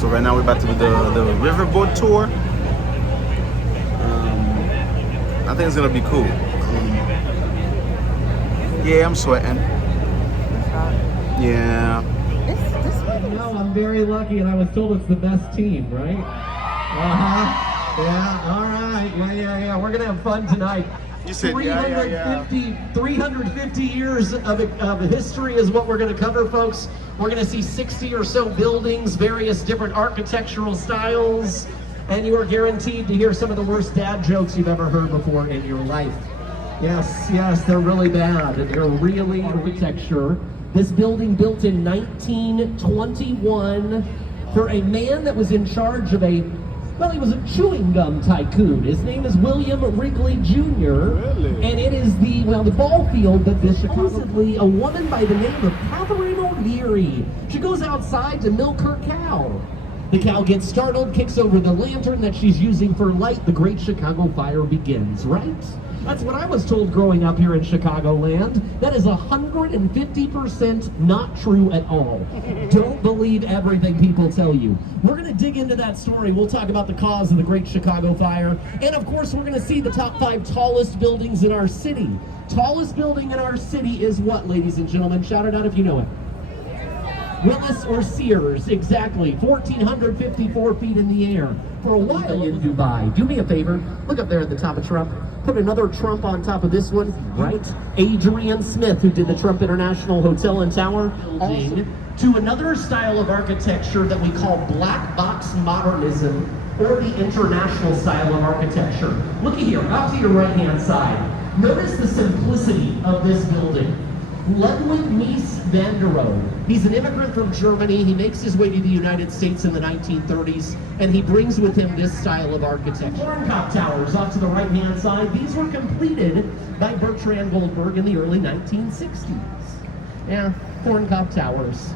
So right now we're about to do the riverboat tour. I think it's gonna be cool. Yeah, I'm sweating. Yeah. No, I'm very lucky, and I was told it's the best team, right? Yeah, all right. Yeah. We're going to have fun tonight. You said 350 years of history is what we're going to cover, folks. We're going to see 60 or so buildings, various different architectural styles, and you are guaranteed to hear some of the worst dad jokes you've ever heard before in your life. Yes, they're really bad. They're really architecture. This building built in 1921 for a man that was in charge of he was a chewing gum tycoon. His name is William Wrigley Jr. Really? And it is the ball field that this supposedly a woman by the name of Catherine O'Leary. She goes outside to milk her cow. The cow gets startled, kicks over the lantern that she's using for light. The Great Chicago Fire begins, right? That's what I was told growing up here in Chicagoland. That is 150% not true at all. Don't believe everything people tell you. We're going to dig into that story. We'll talk about the cause of the Great Chicago Fire. And of course, we're going to see the top 5 tallest buildings in our city. Tallest building in our city is what, ladies and gentlemen? Shout it out if you know it. Willis or Sears, exactly. 1,454 feet in the air. For a while in Dubai. Do me a favor, look up there at the top of Trump. Put another Trump on top of this one, right? Adrian Smith, who did the Trump International Hotel and Tower. Building to another style of architecture that we call black box modernism, or the international style of architecture. Looky here, out to your right-hand side. Notice the simplicity of this building. Ludwig Mies van der Rohe. He's an immigrant from Germany. He makes his way to the United States in the 1930s, and he brings with him this style of architecture. Corncob Towers off to the right-hand side. These were completed by Bertrand Goldberg in the early 1960s. Yeah, Corncob Towers.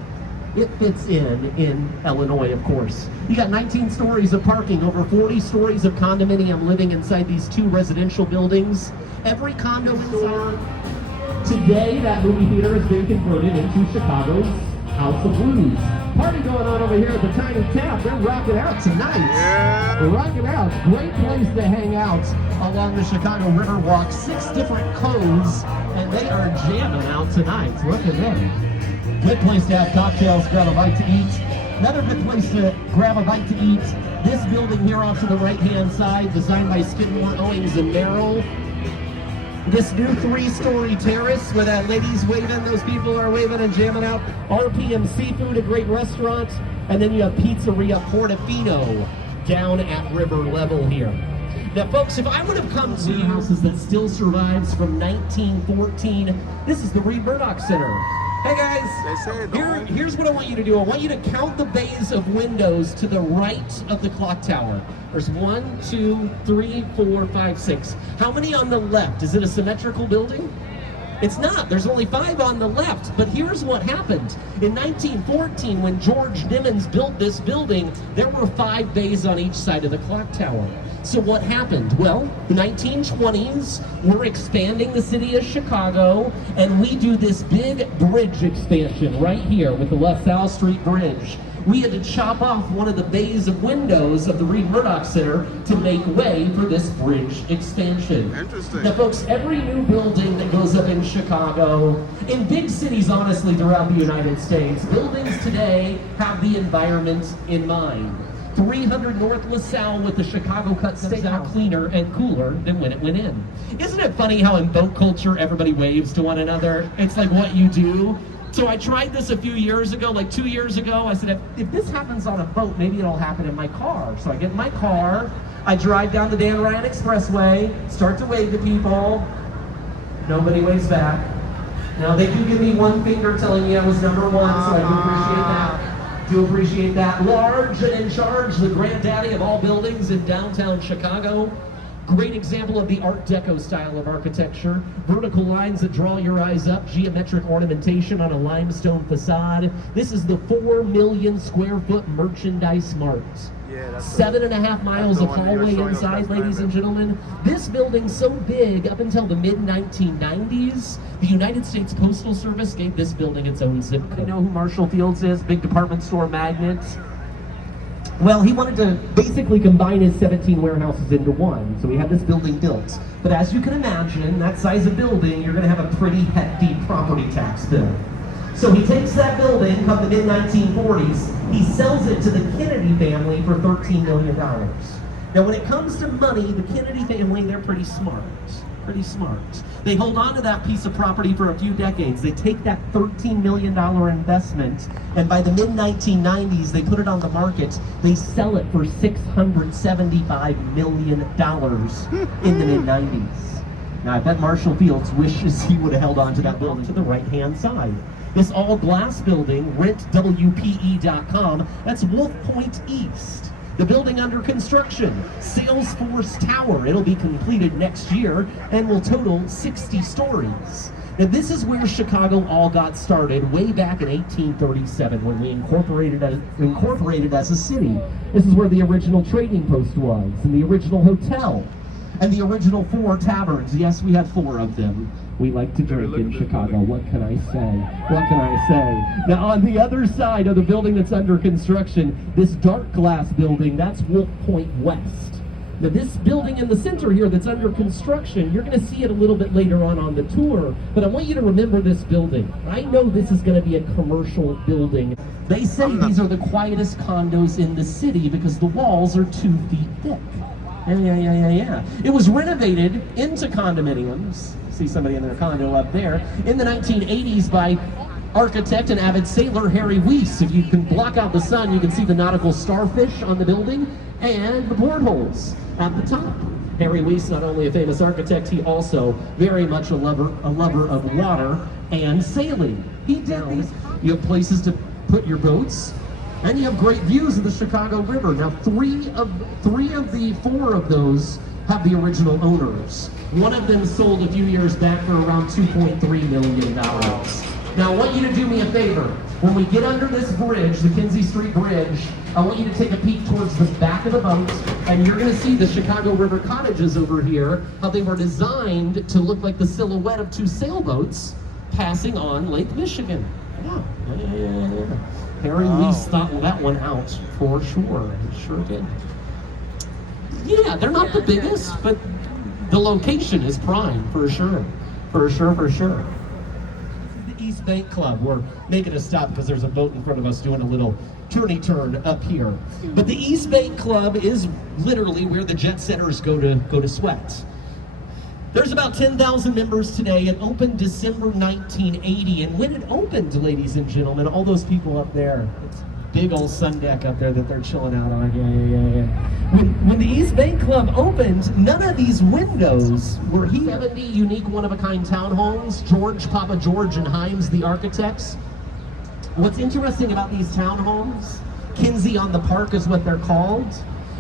It fits in Illinois, of course. You got 19 stories of parking, over 40 stories of condominium living inside these 2 residential buildings. Every condo inside. Today, that movie theater has been converted into Chicago's House of Blues. Party going on over here at the Tiny Tap. They're rocking out tonight. Yeah. They're rocking out. Great place to hang out along the Chicago River Walk. 6 different codes, and they are jamming out tonight. Look at them. Good place to have cocktails, grab a bite to eat. Another good place to grab a bite to eat. This building here off to the right-hand side, designed by Skidmore, Owings, and Merrill. This new 3-story terrace where that lady's waving, those people are waving and jamming out. RPM Seafood, a great restaurant. And then you have Pizzeria Portofino down at river level here. Now, folks, if I would have come to houses that still survives from 1914, this is the Burdock Center. Hey guys, here's what I want you to do. I want you to count the bays of windows to the right of the clock tower. There's 1, 2, 3, 4, 5, 6. How many on the left? Is it a symmetrical building? It's not. There's only 5 on the left. But here's what happened. In 1914, when George Nimmons built this building, there were 5 bays on each side of the clock tower. So what happened? Well, the 1920s, we're expanding the city of Chicago, and we do this big bridge expansion right here with the LaSalle Street Bridge. We had to chop off one of the bays of windows of the Reed Murdoch Center to make way for this bridge expansion. Interesting. Now, folks, every new building that goes up in Chicago, in big cities, honestly, throughout the United States, buildings today have the environment in mind. 300 North LaSalle with the Chicago cut stays out cleaner and cooler than when it went in. Isn't it funny how in boat culture everybody waves to one another? It's like what you do. So I tried this a few years ago, like 2 years ago. I said, if this happens on a boat, maybe it'll happen in my car. So I get in my car, I drive down the Dan Ryan Expressway, start to wave to people. Nobody waves back. Now they do give me one finger telling me I was number 1, so I do appreciate that. Do appreciate that. Large and in charge, the granddaddy of all buildings in downtown Chicago. Great example of the Art Deco style of architecture. Vertical lines that draw your eyes up, geometric ornamentation on a limestone facade. This is the 4 million square foot merchandise mart. Yeah, that's 7.5 miles of hallway inside, ladies and gentlemen. This building's so big, up until the mid-1990s, the United States Postal Service gave this building its own zip code. You know who Marshall Fields is? Big department store magnate. Well, he wanted to basically combine his 17 warehouses into one, so he had this building built. But as you can imagine, that size of building, you're going to have a pretty hefty property tax bill. So he takes that building, come the mid-1940s, he sells it to the Kennedy family for $13 million. Now, when it comes to money, the Kennedy family, they're pretty smart. Pretty smart. They hold on to that piece of property for a few decades. They take that $13 million investment, and by the mid-1990s, they put it on the market. They sell it for $675 million in the mid-90s. Now, I bet Marshall Fields wishes he would have held on to that building to the right-hand side. This all-glass building, rentwpe.com, that's Wolf Point East. The building under construction, Salesforce Tower. It'll be completed next year and will total 60 stories. Now, this is where Chicago all got started way back in 1837 when we incorporated as a city. This is where the original trading post was, and the original hotel, and the original 4 taverns. Yes, we had 4 of them. We like to drink in Chicago. What can I say? What can I say? Now, on the other side of the building that's under construction, this dark glass building, that's Wolf Point West. Now, this building in the center here that's under construction, you're going to see it a little bit later on the tour, but I want you to remember this building. I know this is going to be a commercial building. They say these are the quietest condos in the city because the walls are 2 feet thick. Yeah. It was renovated into condominiums. See somebody in their condo up there in the 1980s by architect and avid sailor Harry Weiss. If you can block out the sun, you can see the nautical starfish on the building and the portholes at the top. Harry Weiss, not only a famous architect, he also very much a lover of water and sailing. He did these. You have places to put your boats, and you have great views of the Chicago River. Now, three of the 4 of those have the original owners. One of them sold a few years back for around $2.3 million. Now, I want you to do me a favor. When we get under this bridge, the Kinsey Street Bridge, I want you to take a peek towards the back of the boat, and you're going to see the Chicago River cottages over here, how they were designed to look like the silhouette of 2 sailboats passing on Lake Michigan. Yeah. Harry Weiss thought that one out for sure. He sure did. Yeah, they're not the biggest, but the location is prime for sure. For sure. The East Bank Club. We're making a stop because there's a boat in front of us doing a little turny turn up here. But the East Bank Club is literally where the jet setters go to sweat. There's about 10,000 members today. It opened December 1980, and when it opened, ladies and gentlemen, all those people up there, it's a big old sun deck up there that they're chilling out on. Yeah. When the East Bank Club opened, none of these windows were here. 70 unique one-of-a-kind townhomes. Papa George and Himes, the architects. What's interesting about these townhomes, Kinsey on the Park is what they're called.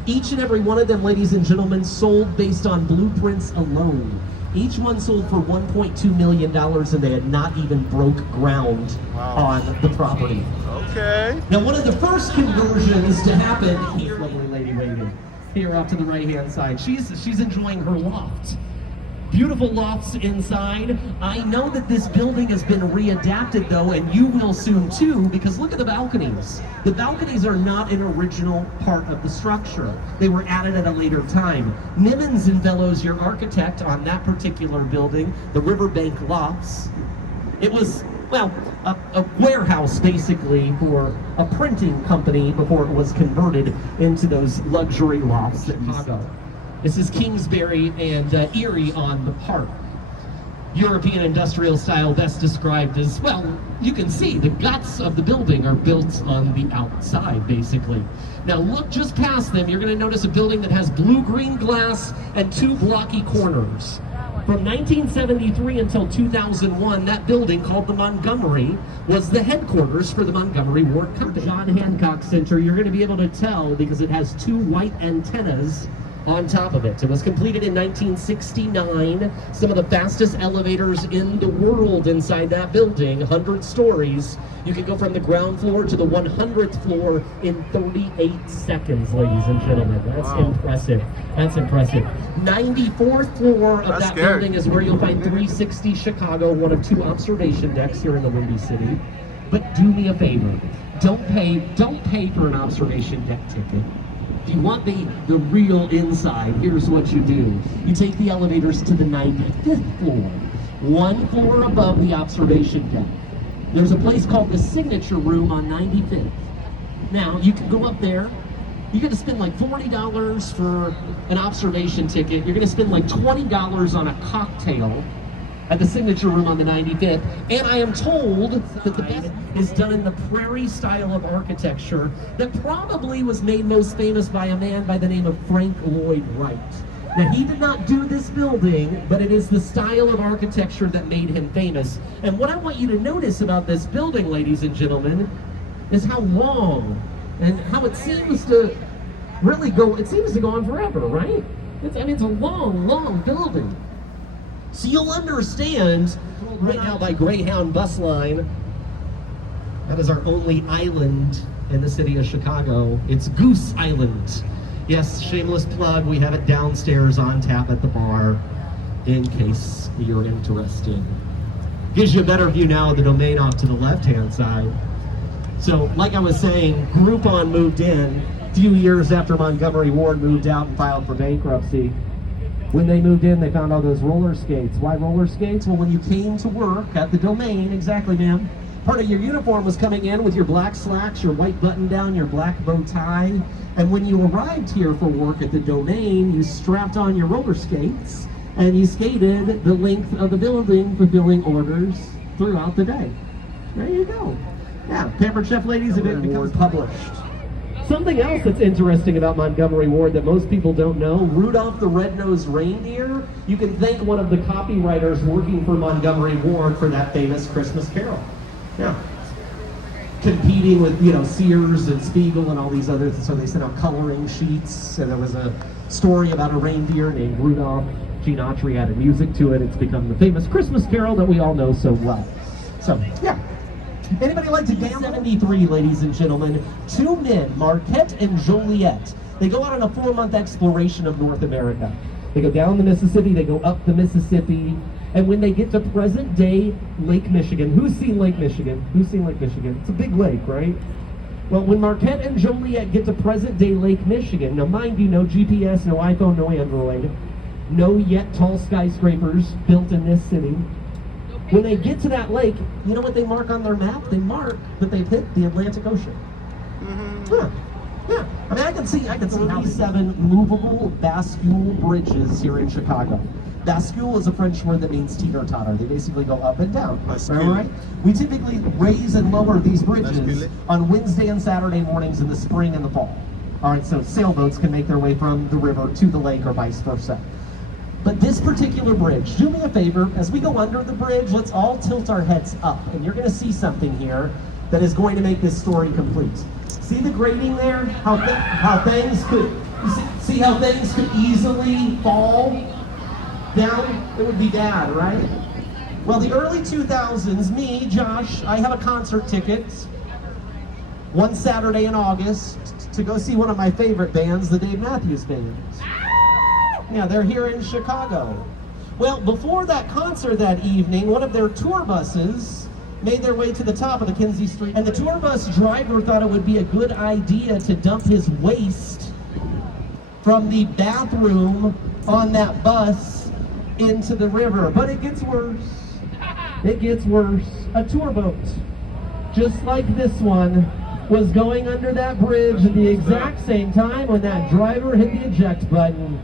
Each and every one of them, ladies and gentlemen, sold based on blueprints alone. Each one sold for $1.2 million, and they had not even broke ground on the property. Okay. Now, one of the first conversions to happen here, lovely lady waiting here off to the right-hand side. She's enjoying her loft. Beautiful lofts inside. I know that this building has been readapted though, and you will soon too, because look at the balconies. The balconies are not an original part of the structure. They were added at a later time. Nimmons and Bellows, your architect on that particular building, the Riverbank Lofts, it was, well, a warehouse basically for a printing company before it was converted into those luxury lofts that Chicago. This is Kingsbury and Erie on the park. European industrial style, best described as, well, you can see the guts of the building are built on the outside, basically. Now look just past them, you're going to notice a building that has blue-green glass and 2 blocky corners. From 1973 until 2001, that building called the Montgomery was the headquarters for the Montgomery Ward Company. John Hancock Center, you're going to be able to tell because it has 2 white antennas on top of it. It was completed in 1969. Some of the fastest elevators in the world inside that building, 100 stories. You can go from the ground floor to the 100th floor in 38 seconds, ladies and gentlemen. That's impressive. That's impressive. 94th floor of that building is where you'll find 360 Chicago, one of 2 observation decks here in the Windy City. But do me a favor, don't pay for an observation deck ticket. If you want the real inside, here's what you do. You take the elevators to the 95th floor, one floor above the observation deck. There's a place called the Signature Room on 95th. Now, you can go up there. You're going to spend like $40 for an observation ticket. You're going to spend like $20 on a cocktail at the Signature Room on the 95th. And I am told that the best is done in the prairie style of architecture that probably was made most famous by a man by the name of Frank Lloyd Wright. Now, he did not do this building, but it is the style of architecture that made him famous. And what I want you to notice about this building, ladies and gentlemen, is how long and how it seems to really go, it seems to go on forever, right? It's a long, long building. So you'll understand, right now by Greyhound bus line, that is our only island in the city of Chicago. It's Goose Island. Yes, shameless plug, we have it downstairs on tap at the bar, in case you're interested. Gives you a better view now of the domain off to the left-hand side. So, like I was saying, Groupon moved in a few years after Montgomery Ward moved out and filed for bankruptcy. When they moved in, they found all those roller skates. Why roller skates? Well, when you came to work at the domain, exactly, ma'am, part of your uniform was coming in with your black slacks, your white button down, your black bow tie. And when you arrived here for work at the domain, you strapped on your roller skates and you skated the length of the building, fulfilling orders throughout the day. There you go. Yeah, Pampered Chef ladies, if it becomes published. Something else that's interesting about Montgomery Ward that most people don't know, Rudolph the Red-Nosed Reindeer, you can thank one of the copywriters working for Montgomery Ward for that famous Christmas carol. Yeah. Competing with, Sears and Spiegel and all these others, so they sent out coloring sheets, and there was a story about a reindeer named Rudolph. Gene Autry added music to it. It's become the famous Christmas carol that we all know so well. So, yeah. Anybody like to dance? 73, ladies and gentlemen. Two men, Marquette and Joliet. They go out on a 4-month exploration of North America. They go down the Mississippi, they go up the Mississippi, and when they get to present-day Lake Michigan, who's seen Lake Michigan? Who's seen Lake Michigan? It's a big lake, right? Well, when Marquette and Joliet get to present-day Lake Michigan, now mind you, no GPS, no iPhone, no Android, no yet tall skyscrapers built in this city. When they get to that lake, you know what they mark on their map? They mark that they've hit the Atlantic Ocean. Yeah. I mean, I can see 37 movable bascule bridges here in Chicago. Bascule is a French word that means teeter-totter. They basically go up and down. Right? We typically raise and lower these bridges on Wednesday and Saturday mornings in the spring and the fall. All right, so sailboats can make their way from the river to the lake or vice versa. But this particular bridge, do me a favor, as we go under the bridge, let's all tilt our heads up, and you're going to see something here that is going to make this story complete. See the grading there? How things could, see how things could easily fall down? It would be bad, right? Well, the early 2000s, me, Josh, I have a concert ticket one Saturday in August to go see one of my favorite bands, the Dave Matthews Band. Yeah, they're here in Chicago. Well, before that concert that evening, one of their tour buses made their way to the top of the Kinsey Street, and the tour bus driver thought it would be a good idea to dump his waste from the bathroom on that bus into the river. But it gets worse. It gets worse. A tour boat, just like this one, was going under that bridge at the exact same time when that driver hit the eject button.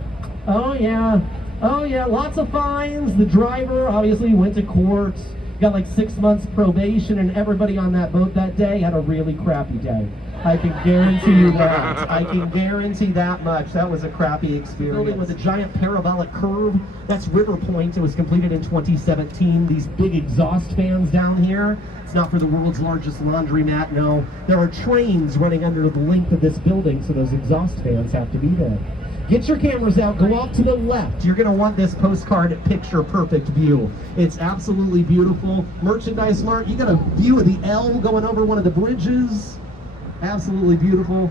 Oh yeah, lots of fines. The driver obviously went to court, got like 6 months probation, and everybody on that boat that day had a really crappy day. I can guarantee you that. I can guarantee that much. That was a crappy experience. Building with a giant parabolic curve, that's River Point. It was completed in 2017. These big exhaust fans down here, it's not for the world's largest laundromat, no. There are trains running under the length of this building, so those exhaust fans have to be there. Get your cameras out, go off to the left. You're gonna want this postcard picture perfect view. It's absolutely beautiful. Merchandise Mart, you got a view of the L going over one of the bridges. Absolutely beautiful.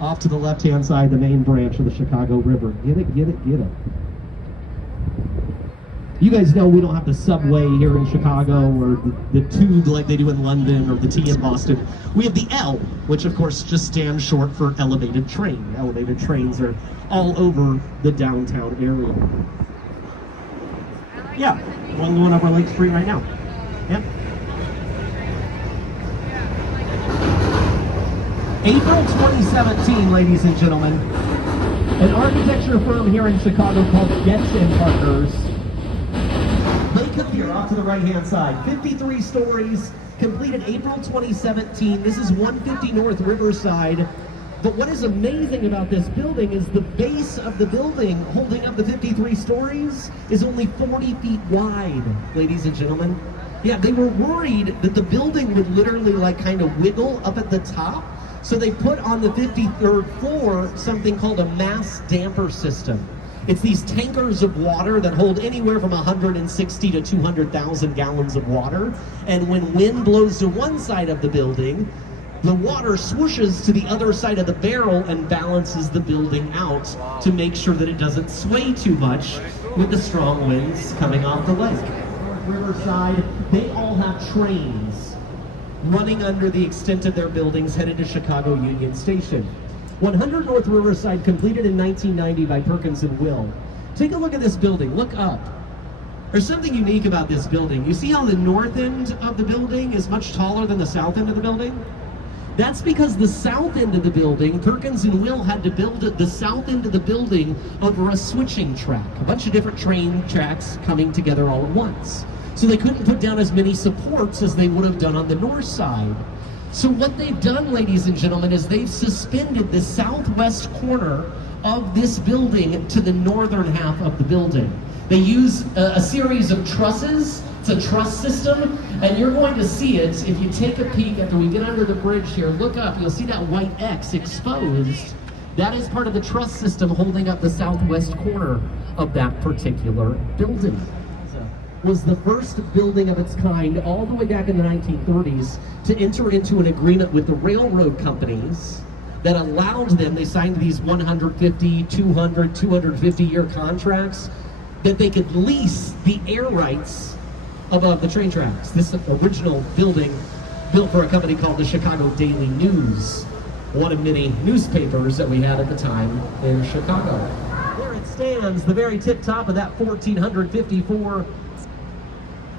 Off to the left-hand side, the main branch of the Chicago River. Get it, get it, get it. You guys know we don't have the subway here in Chicago or the tube like they do in London or the T in Boston. We have the L, which of course just stands short for elevated train. Elevated trains are all over the downtown area. Yeah, one going over Lake Street right now. Yep. April 2017, ladies and gentlemen, an architecture firm here in Chicago called Getz & Partners. They come here off to the right-hand side. 53 stories, completed April 2017. This is 150 North Riverside. But what is amazing about this building is the base of the building, holding up the 53 stories, is only 40 feet wide, ladies and gentlemen. Yeah, they were worried that the building would literally like kind of wiggle up at the top. So they put on the 53rd floor something called a mass damper system. It's these tankers of water that hold anywhere from 160 to 200,000 gallons of water. And when wind blows to one side of the building, the water swooshes to the other side of the barrel and balances the building out to make sure that it doesn't sway too much with the strong winds coming off the lake. Riverside, they all have trains running under the extent of their buildings headed to Chicago Union Station. 100 North Riverside, completed in 1990 by Perkins and Will. Take a look at this building, look up. There's something unique about this building. You see how the north end of the building is much taller than the south end of the building? That's because the south end of the building, Perkins and Will had to build the south end of the building over a switching track. A bunch of different train tracks coming together all at once. So they couldn't put down as many supports as they would have done on the north side. So what they've done, ladies and gentlemen, is they've suspended the southwest corner of this building to the northern half of the building. They use a series of trusses. It's a truss system, and you're going to see it if you take a peek after we get under the bridge here. Look up, you'll see that white X exposed. That is part of the truss system holding up the southwest corner of that particular building. Was the first building of its kind all the way back in the 1930s to enter into an agreement with the railroad companies that allowed them, they signed these 150, 200, 250-year contracts, that they could lease the air rights above the train tracks. This original building built for a company called the Chicago Daily News, one of many newspapers that we had at the time in Chicago. There it stands, the very tip top of that 1454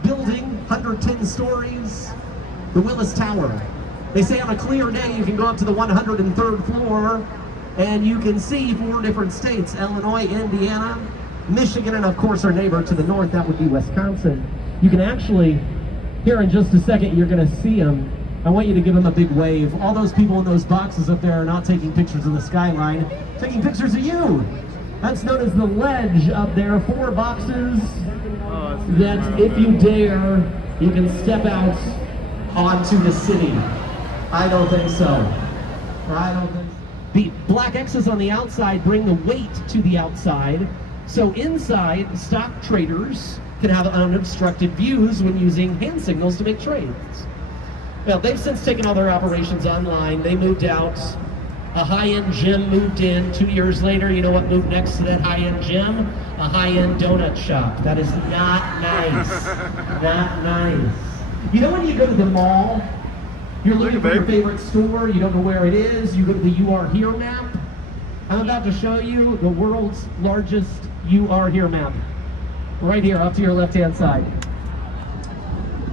building, 110 stories, the Willis Tower. They say on a clear day you can go up to the 103rd floor and you can see 4 different states: Illinois, Indiana, Michigan, and of course our neighbor to the north, that would be Wisconsin. You can actually, here in just a second, you're going to see them. I want you to give them a big wave. All those people in those boxes up there are not taking pictures of the skyline, taking pictures of you. That's known as the ledge up there. 4 boxes that, if you dare, you can step out onto the city. I don't think so. I don't think so. The black X's on the outside bring the weight to the outside. So inside, stock traders can have unobstructed views when using hand signals to make trades. Well, they've since taken all their operations online. They moved out. A high-end gym moved in. 2 years later, you know what moved next to that high-end gym? A high-end donut shop. That is not nice. Not nice. You know when you go to the mall, you're looking for your favorite store, you don't know where it is, you go to the You Are Here map? I'm about to show you the world's largest You Are Here map. Right here, up to your left-hand side.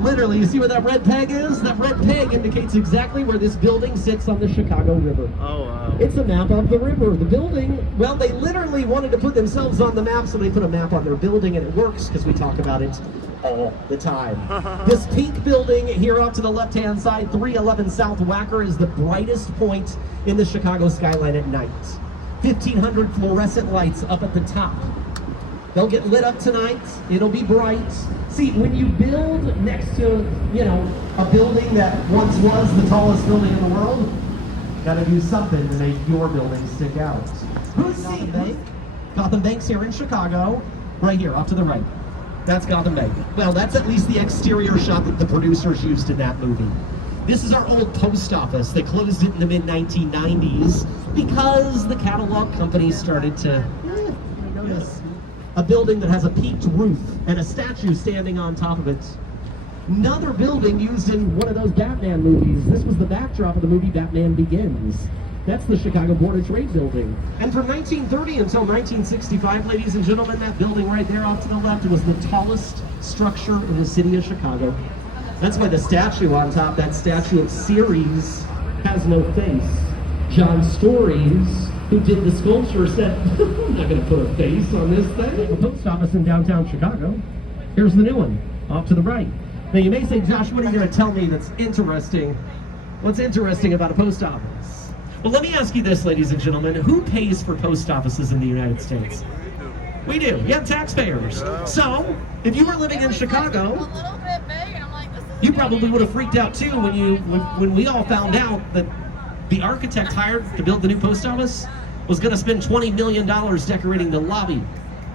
Literally, you see where that red peg is? That red peg indicates exactly where this building sits on the Chicago River. Oh, wow. It's a map of the river. The building, well, they literally wanted to put themselves on the map, so they put a map on their building, and it works because we talk about it all the time. This pink building here off to the left-hand side, 311 South Wacker, is the brightest point in the Chicago skyline at night. 1,500 fluorescent lights up at the top. They'll get lit up tonight. It'll be bright. See, when you build next to, you know, a building that once was the tallest building in the world, you gotta do something to make your building stick out. Who's seen Bank? Gotham Bank's here in Chicago, right here, off to the right. That's Gotham Bay. Well, that's at least the exterior shot that the producers used in that movie. This is our old post office. They closed it in the mid-1990s because the catalog companies started to notice a building that has a peaked roof and a statue standing on top of it. Another building used in one of those Batman movies. This was the backdrop of the movie Batman Begins. That's the Chicago Board of Trade building. And from 1930 until 1965, ladies and gentlemen, that building right there off to the left was the tallest structure in the city of Chicago. That's why the statue on top, that statue of Ceres, has no face. John Stories, who did the sculpture, said, I'm not going to put a face on this thing. The post office in downtown Chicago. Here's the new one, off to the right. Now you may say, Josh, what are you going to tell me that's interesting? What's interesting about a post office? Well, let me ask you this, ladies and gentlemen. Who pays for post offices in the United States? We do. Yeah, taxpayers. So, if you were living in Chicago, you probably would have freaked out too when we all found out that the architect hired to build the new post office was going to spend $20 million decorating the lobby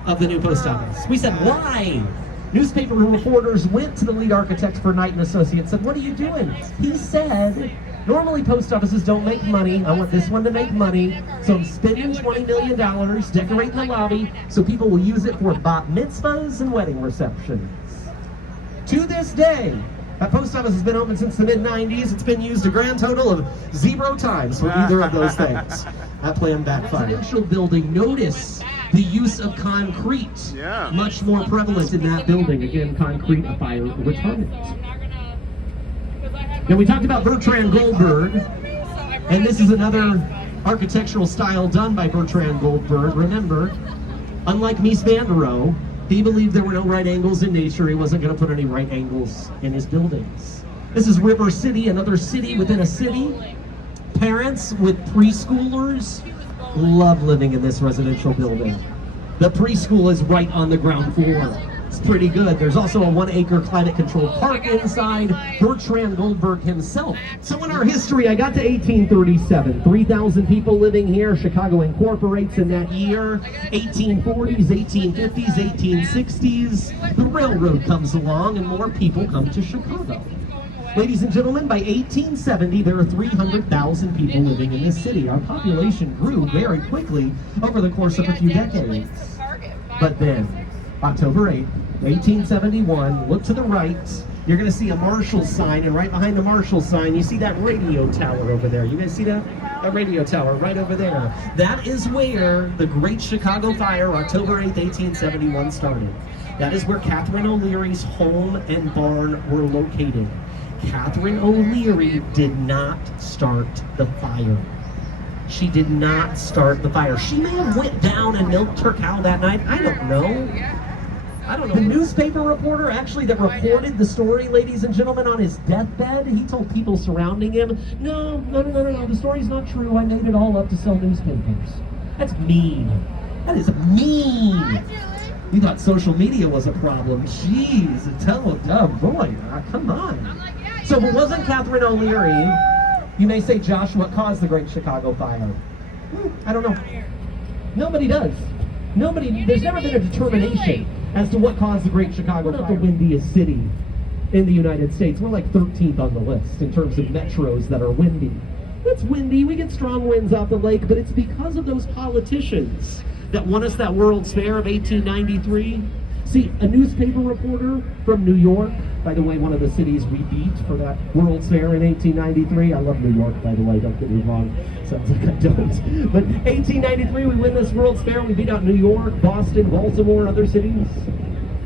of the new post office. We said, why? Newspaper reporters went to the lead architect for Knight & Associates and said, what are you doing? He said, normally post offices don't make money. I want this one to make money. So I'm spending $20 million decorating the lobby so people will use it for bat mitzvahs and wedding receptions. To this day, that post office has been open since the mid-90s. It's been used a grand total of 0 times for either of those things. That plan backfired. Residential building, notice the use of concrete. Yeah. Much more prevalent in that building. Again, concrete, a fire retardant. Now we talked about Bertrand Goldberg, and this is another architectural style done by Bertrand Goldberg. Remember, unlike Mies van der Rohe, he believed there were no right angles in nature. He wasn't going to put any right angles in his buildings. This is River City, another city within a city. Parents with preschoolers love living in this residential building. The preschool is right on the ground floor. It's pretty good. There's also a 1-acre climate-controlled park inside. Bertrand Goldberg himself. So in our history, I got to 1837. 3,000 people living here. Chicago incorporates in that year. 1840s, 1850s, 1860s. The railroad comes along and more people come to Chicago. Ladies and gentlemen, by 1870, there are 300,000 people living in this city. Our population grew very quickly over the course of a few decades. But then, October 8th, 1871, look to the right, you're going to see a Marshall sign, and right behind the Marshall sign, you see that radio tower over there. You guys see that? That radio tower right over there. That is where the Great Chicago Fire, October 8th, 1871, started. That is where Catherine O'Leary's home and barn were located. Catherine O'Leary did not start the fire. She did not start the fire. She may have went down and milked her cow that night. I don't know. The newspaper reporter actually that reported the story, ladies and gentlemen, on his deathbed, he told people surrounding him, no, the story's not true. I made it all up to sell newspapers. That's mean. That is mean. You thought social media was a problem. Jeez, boy, come on. So if it wasn't Catherine O'Leary, you may say, Josh, what caused the Great Chicago Fire? I don't know. Nobody does. There's never been a determination as to what caused the Great Chicago Fire. We're not the windiest city in the United States. We're like 13th on the list in terms of metros that are windy. It's windy, we get strong winds off the lake, but it's because of those politicians that won us that World's Fair of 1893. See, a newspaper reporter from New York, by the way, one of the cities we beat for that World's Fair in 1893. I love New York, by the way, don't get me wrong. Sounds like I don't. But 1893, we win this World's Fair. We beat out New York, Boston, Baltimore, other cities.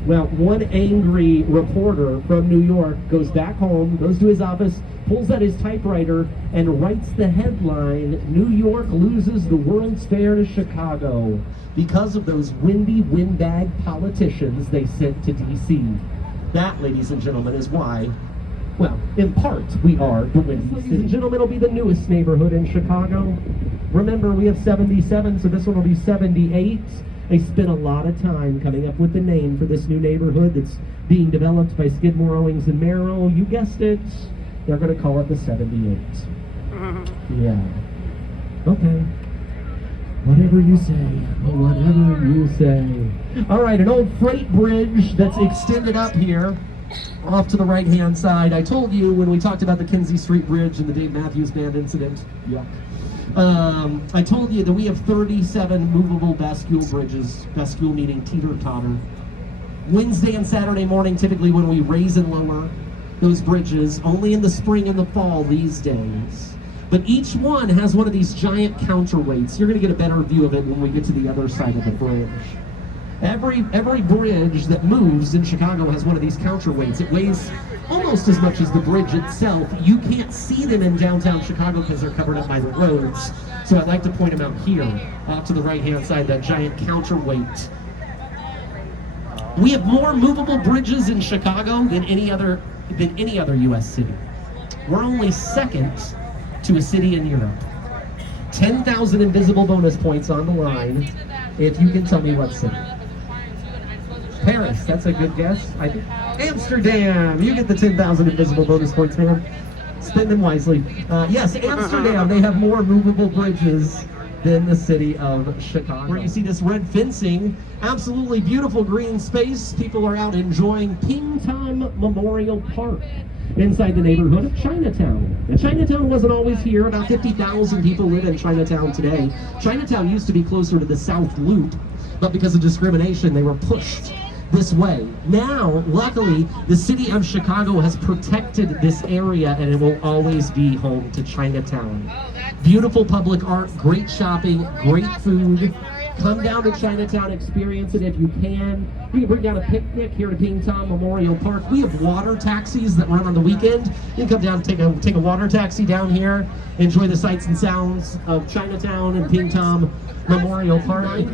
Well, one angry reporter from New York goes back home, goes to his office, pulls out his typewriter, and writes the headline, New York loses the World's Fair to Chicago because of those windy windbag politicians they sent to D.C. That, ladies and gentlemen, is why, well, in part, we are the windy city. Ladies and gentlemen, will be the newest neighborhood in Chicago. Remember, we have 77, so this one will be 78. They spent a lot of time coming up with the name for this new neighborhood that's being developed by Skidmore, Owings, and Merrill. You guessed it. They're going to call it the 78. Yeah. Okay. Whatever you say. Whatever you say. All right, an old freight bridge that's extended up here off to the right-hand side. I told you when we talked about the Kinsey Street Bridge and the Dave Matthews Band incident. Yuck. I told you that we have 37 movable bascule bridges, bascule meaning teeter-totter. Wednesday and Saturday morning, typically when we raise and lower those bridges, only in the spring and the fall these days. But each one has one of these giant counterweights. You're going to get a better view of it when we get to the other side of the bridge. Every bridge that moves in Chicago has one of these counterweights. It weighs almost as much as the bridge itself. You can't see them in downtown Chicago because they're covered up by the roads. So I'd like to point them out here, off to the right-hand side, that giant counterweight. We have more movable bridges in Chicago than any other U.S. city. We're only second to a city in Europe. 10,000 invisible bonus points on the line if you can tell me what city. Paris, that's a good guess. I think Amsterdam. You get the 10,000 invisible bonus points, man. Spend them wisely. Yes, Amsterdam. They have more movable bridges than the city of Chicago. Where you see this red fencing, absolutely beautiful green space. People are out enjoying Ping Tom Memorial Park inside the neighborhood of Chinatown. And Chinatown wasn't always here. About 50,000 people live in Chinatown today. Chinatown used to be closer to the South Loop, but because of discrimination, they were pushed this way. Now, luckily, the city of Chicago has protected this area, and it will always be home to Chinatown. Beautiful public art, great shopping, great food. Come down to Chinatown, experience it if you can. You can bring down a picnic here to Ping Tom Memorial Park. We have water taxis that run on the weekend. You can come down and take a water taxi down here, enjoy the sights and sounds of Chinatown and Ping Tom Memorial Park.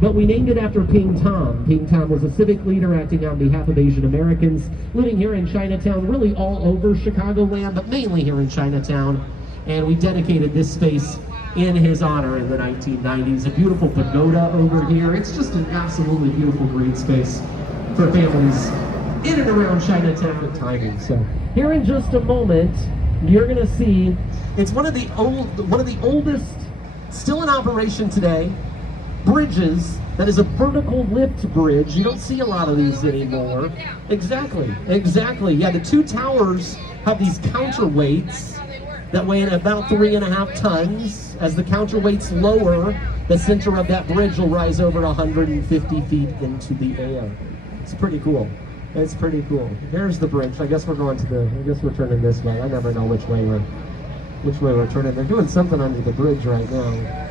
But we named it after Ping Tom. Ping Tom was a civic leader acting on behalf of Asian Americans living here in Chinatown, really all over Chicagoland, but mainly here in Chinatown. And we dedicated this space in his honor in the 1990s. A beautiful pagoda over here. It's just an absolutely beautiful green space for families in and around Chinatown and timing. So here in just a moment, you're gonna see, it's one of the oldest, still in operation today, bridges that is a vertical lift bridge. You don't see a lot of these anymore. Exactly. Yeah, the two towers have these counterweights that weigh in about 3.5 tons. As the counterweights lower, the center of that bridge will rise over 150 feet into the air. It's pretty cool. It's pretty cool. Here's the bridge. I guess we're turning this way. I never know which way we're turning. They're doing something under the bridge right now.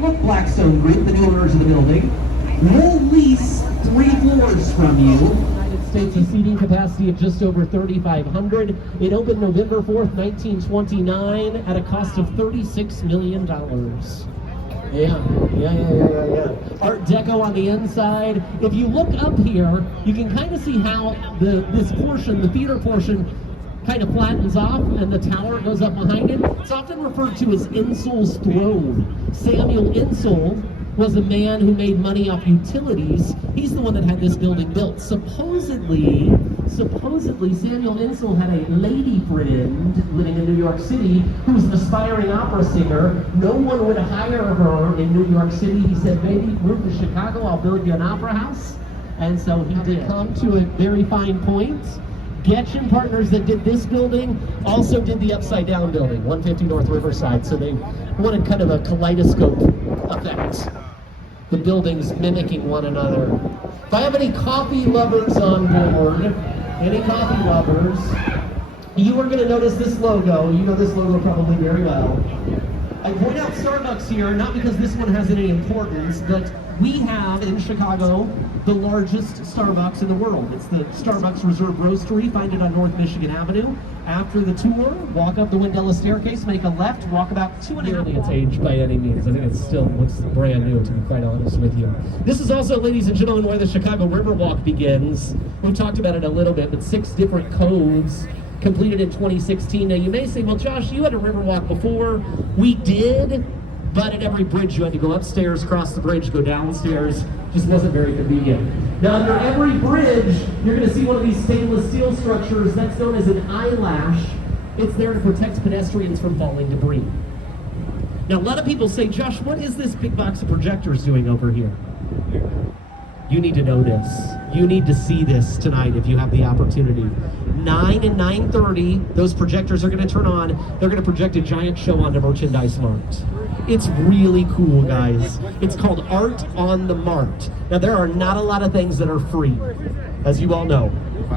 Look, Blackstone Group, the new owners of the building, will lease 3 floors from you. United States, a seating capacity of just over 3,500. It opened November 4th, 1929 at a cost of $36 million. Yeah. Art Deco on the inside. If you look up here, you can kind of see how this portion, the theater portion, kind of flattens off and the tower goes up behind it. It's often referred to as Insull's throne. Samuel Insull was a man who made money off utilities. He's the one that had this building built. Supposedly Samuel Insull had a lady friend living in New York City who was an aspiring opera singer. No one would hire her in New York City. He said, "Baby, move to Chicago, I'll build you an opera house." And so he did. Come to a very fine point. Getchen Partners that did this building also did the upside down building, 150 North Riverside, so they wanted kind of a kaleidoscope effect. The buildings mimicking one another. If I have any coffee lovers on board, you are going to notice this logo. You know this logo probably very well. I point out Starbucks here, not because this one has any importance, but we have in Chicago the largest Starbucks in the world. It's the Starbucks Reserve Roastery. Find it on North Michigan Avenue. After the tour, walk up the Wendella staircase, make a left, walk about 2.5 minutes. It's aged by any means. I think it still looks brand new, to be quite honest with you. This is also, ladies and gentlemen, where the Chicago Riverwalk begins. We've talked about it a little bit, but 6 different codes completed in 2016. Now you may say, well, Josh, you had a Riverwalk before. We did, but at every bridge you had to go upstairs, cross the bridge, go downstairs. Just wasn't very convenient. Now under every bridge, you're going to see one of these stainless steel structures that's known as an eyelash. It's there to protect pedestrians from falling debris. Now a lot of people say, Josh, what is this big box of projectors doing over here? You need to know this. You need to see this tonight if you have the opportunity. 9 and 9:30, those projectors are going to turn on. They're going to project a giant show on the Merchandise Mart. It's really cool, guys. It's called Art on the Mart. Now, there are not a lot of things that are free, as you all know.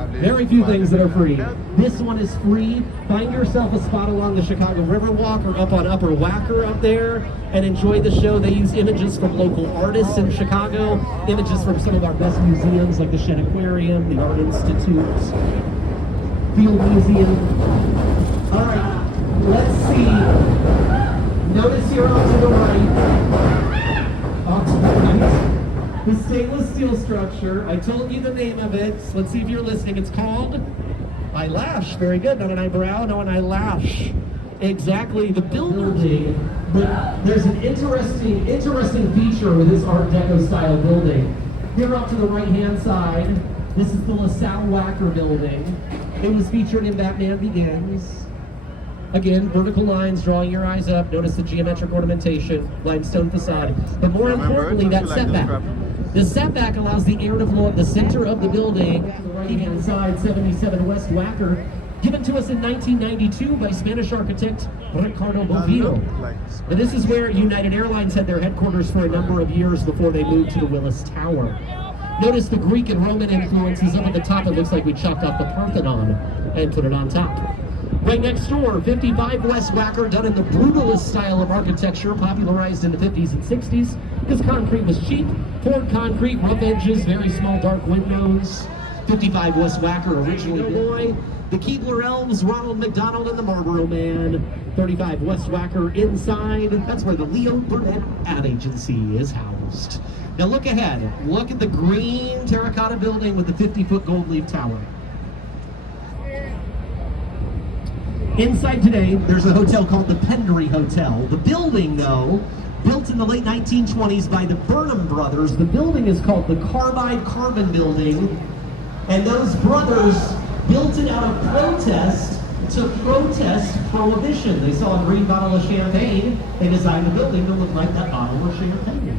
Very few things that are free. This one is free. Find yourself a spot along the Chicago Riverwalk or up on Upper Wacker up there and enjoy the show. They use images from local artists in Chicago, images from some of our best museums like the Shed Aquarium, the Art Institute, Field Museum. All right, let's see. Notice here off to the right. Off to the right. The stainless steel structure. I told you the name of it. Let's see if you're listening. It's called Eyelash. Very good. Not an eyebrow, no, an eyelash. Exactly. The building. But there's an interesting feature with this Art Deco style building. Here off to the right-hand side, this is the LaSalle Wacker building. It was featured in Batman Begins. Again, vertical lines drawing your eyes up. Notice the geometric ornamentation, limestone facade. But more importantly, that setback. The setback allows the air to flow at the center of the building. The right-hand side, 77 West Wacker, given to us in 1992 by Spanish architect Ricardo Bofill. And this is where United Airlines had their headquarters for a number of years before they moved to the Willis Tower. Notice the Greek and Roman influences up at the top. It looks like we chopped off the Parthenon and put it on top. Right next door, 55 West Wacker, done in the brutalist style of architecture, popularized in the 50s and 60s. This concrete was cheap, poured concrete, rough edges, very small dark windows. 55 West Wacker, originally boy. The Keebler Elves, Ronald McDonald, and the Marlboro Man. 35 West Wacker inside. That's where the Leo Burnett Ad Agency is housed. Now look ahead. Look at the green terracotta building with the 50-foot gold leaf tower. Inside today, there's a hotel called the Pendery Hotel. The building, though, built in the late 1920s by the Burnham brothers. The building is called the Carbide Carbon Building. And those brothers built it out of protest to protest prohibition. They saw a green bottle of champagne. They designed the building to look like that bottle of champagne.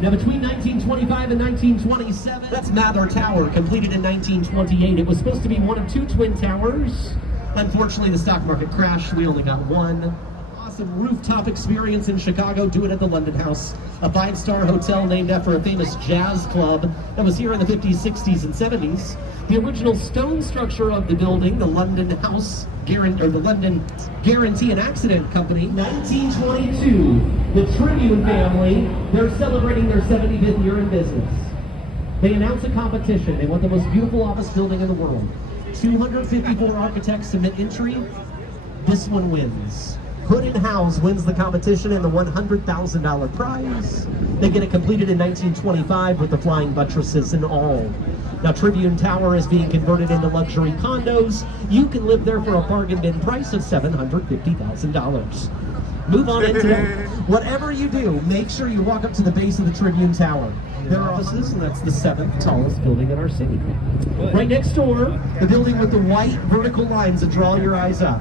Now, between 1925 and 1927, that's Mather Tower, completed in 1928. It was supposed to be one of two twin towers. Unfortunately, the stock market crashed. We only got one. Awesome rooftop experience in Chicago. Do it at the London House, a 5-star hotel named after a famous jazz club that was here in the 50s, 60s, and 70s. The original stone structure of the building, the London House, the London Guarantee and Accident Company. 1922, the Tribune family, they're celebrating their 75th year in business. They announce a competition. They want the most beautiful office building in the world. 254 architects submit entry. This one wins. Hood and Howes wins the competition and the $100,000 prize. They get it completed in 1925 with the flying buttresses and all. Now, Tribune Tower is being converted into luxury condos. You can live there for a bargain bin price of $750,000. Move on into whatever you do, make sure you walk up to the base of the Tribune Tower. There are offices, and that's the 7th tallest building in our city. Right next door, the building with the white vertical lines that draw your eyes up.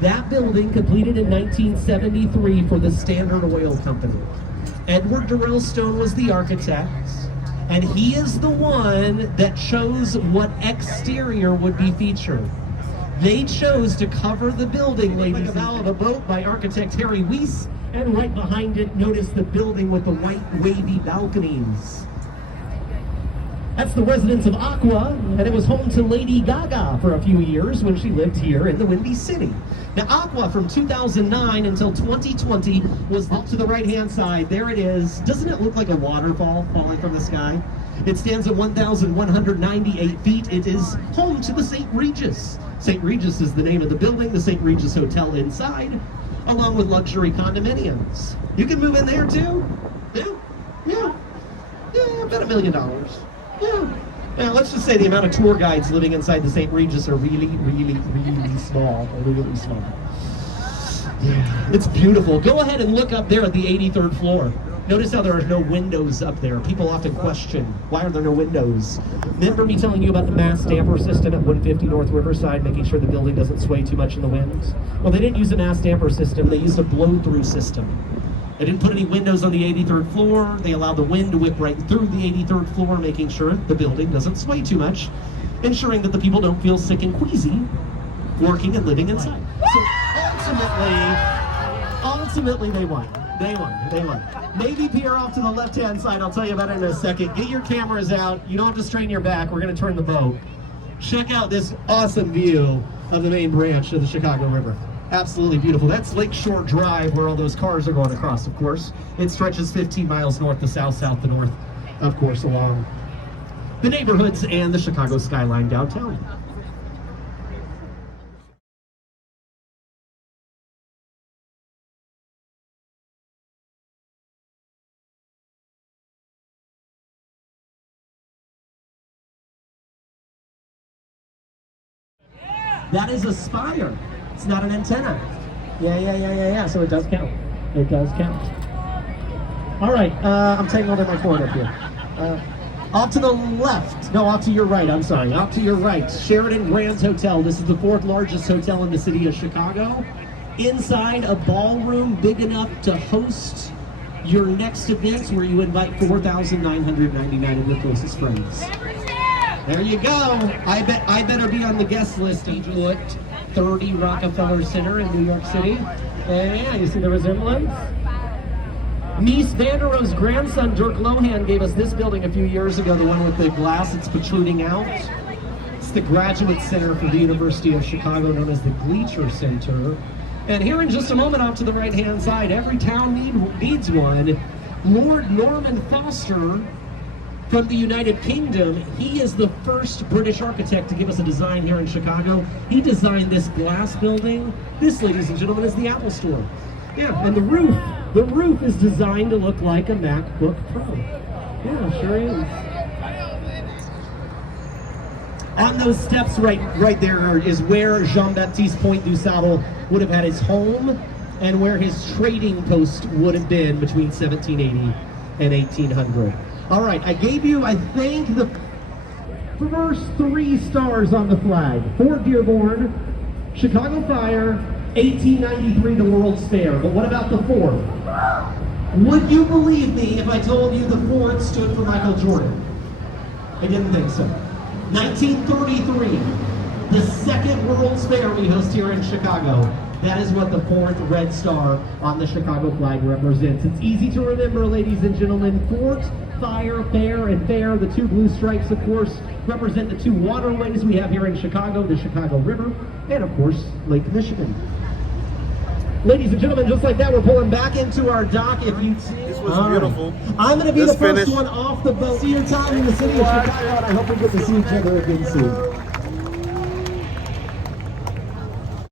That building completed in 1973 for the Standard Oil Company. Edward Durrell Stone was the architect, and he is the one that chose what exterior would be featured. They chose to cover the building, ladies, like a bow of a boat by architect Harry Weiss, and right behind it, notice the building with the white wavy balconies. That's the residence of Aqua, and it was home to Lady Gaga for a few years when she lived here in the Windy City. Now, Aqua from 2009 until 2020 was up to the right-hand side. There it is. Doesn't it look like a waterfall falling from the sky? It stands at 1,198 feet. It is home to the St. Regis. St. Regis is the name of the building, the St. Regis Hotel inside, along with luxury condominiums. You can move in there too. Yeah, about $1 million. Yeah. Now, let's just say the amount of tour guides living inside the St. Regis are really, really, really small. Really small. Yeah, it's beautiful. Go ahead and look up there at the 83rd floor. Notice how there are no windows up there. People often question, why are there no windows? Remember me telling you about the mass damper system at 150 North Riverside, making sure the building doesn't sway too much in the wind? Well, they didn't use a mass damper system. They used a blow-through system. They didn't put any windows on the 83rd floor. They allowed the wind to whip right through the 83rd floor, making sure the building doesn't sway too much, ensuring that the people don't feel sick and queasy working and living inside. So ultimately they won. They won. Navy Pier off to the left-hand side. I'll tell you about it in a second. Get your cameras out. You don't have to strain your back. We're going to turn the boat. Check out this awesome view of the main branch of the Chicago River. Absolutely beautiful. That's Lakeshore Drive, where all those cars are going across, of course. It stretches 15 miles north to south, south to north, of course, along the neighborhoods and the Chicago skyline downtown. That is a spire. It's not an antenna. Yeah. So it does count. It does count. All right, I'm tangling in my phone up here. Off to the left. No, off to your right. I'm sorry. Off to your right. Sheridan Grand Hotel. This is the 4th largest hotel in the city of Chicago. Inside, a ballroom big enough to host your next events, where you invite 4,999 of your closest friends. There you go. I better be on the guest list. 30 Rockefeller Center in New York City. Yeah, you see the resemblance? Mies van der Rohe's grandson, Dirk Lohan, gave us this building a few years ago, the one with the glass that's protruding out. It's the Graduate Center for the University of Chicago, known as the Gleacher Center. And here in just a moment, off to the right-hand side, every town needs one. Lord Norman Foster, from the United Kingdom, he is the first British architect to give us a design here in Chicago. He designed this glass building. This, ladies and gentlemen, is the Apple Store. Yeah, and the roof is designed to look like a MacBook Pro. Yeah, sure is. On those steps right there is where Jean-Baptiste Point du Sable would have had his home, and where his trading post would have been between 1780 and 1800. All right, I gave you, I think, the first 3 stars on the flag. Fort Dearborn, Chicago Fire, 1893, the World's Fair. But what about the 4th? Would you believe me if I told you the 4th stood for Michael Jordan? I didn't think so. 1933, the 2nd World's Fair we host here in Chicago. That is what the 4th red star on the Chicago flag represents. It's easy to remember, ladies and gentlemen. Fort, Fire, Fair, and Fair, the 2 blue stripes, of course, represent the 2 waterways we have here in Chicago, the Chicago River, and of course, Lake Michigan. Ladies and gentlemen, just like that, we're pulling back into our dock. If you see, this was beautiful. I'm going to be the first one off the boat. See your time in the city of Chicago, and I hope we get to see each other again soon.